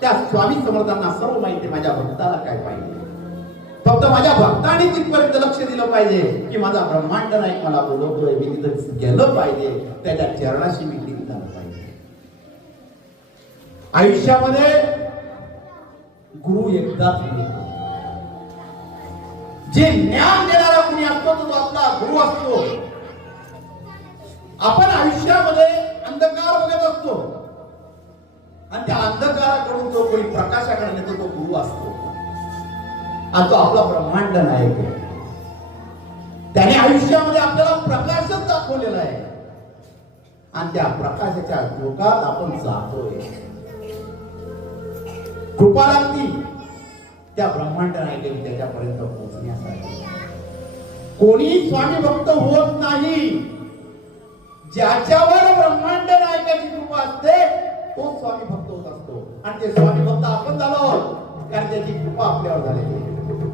त्या स्वामी समर्थांना सर्व माहिती माझ्या भक्ताला काय पाहिजे? फक्त माझ्या भक्ताने तिथपर्यंत लक्ष दिलं पाहिजे की माझा ब्रह्मांड नाही मला बोलवतोय मी तिथं गेलं पाहिजे त्याच्या चरणाशी मी टिकून झालं पाहिजे. आयुष्यामध्ये गुरु एकदाच मिळतो जे ज्ञान देणारा कुणी असतो तो आपला गुरु असतो. आपण आयुष्यामध्ये अंधकार बघत असतो. आणि त्या अंधकाराकडून जो कोणी प्रकाशाकडे नेतो तो गुरु असतो. आणि तो आपला ब्रह्मांड नायक आहे. त्याने आयुष्यामध्ये आपल्याला प्रकाशच दाखवलेला आहे. आणि त्या प्रकाशाच्या युगात आपण जातोय. कृपा लागती. त्या ब्रह्मांड नायकेने त्याच्यापर्यंत पोहोचण्यासाठी. कोणी स्वामी भक्त होत नाही. ज्याच्यावर ब्रह्मांड नायकाची कृपा असते तो स्वामी भक्त होत असतो. आणि ते स्वामी भक्त आपण झालो. कारण त्याची कृपा आपल्यावर झालेली आहे.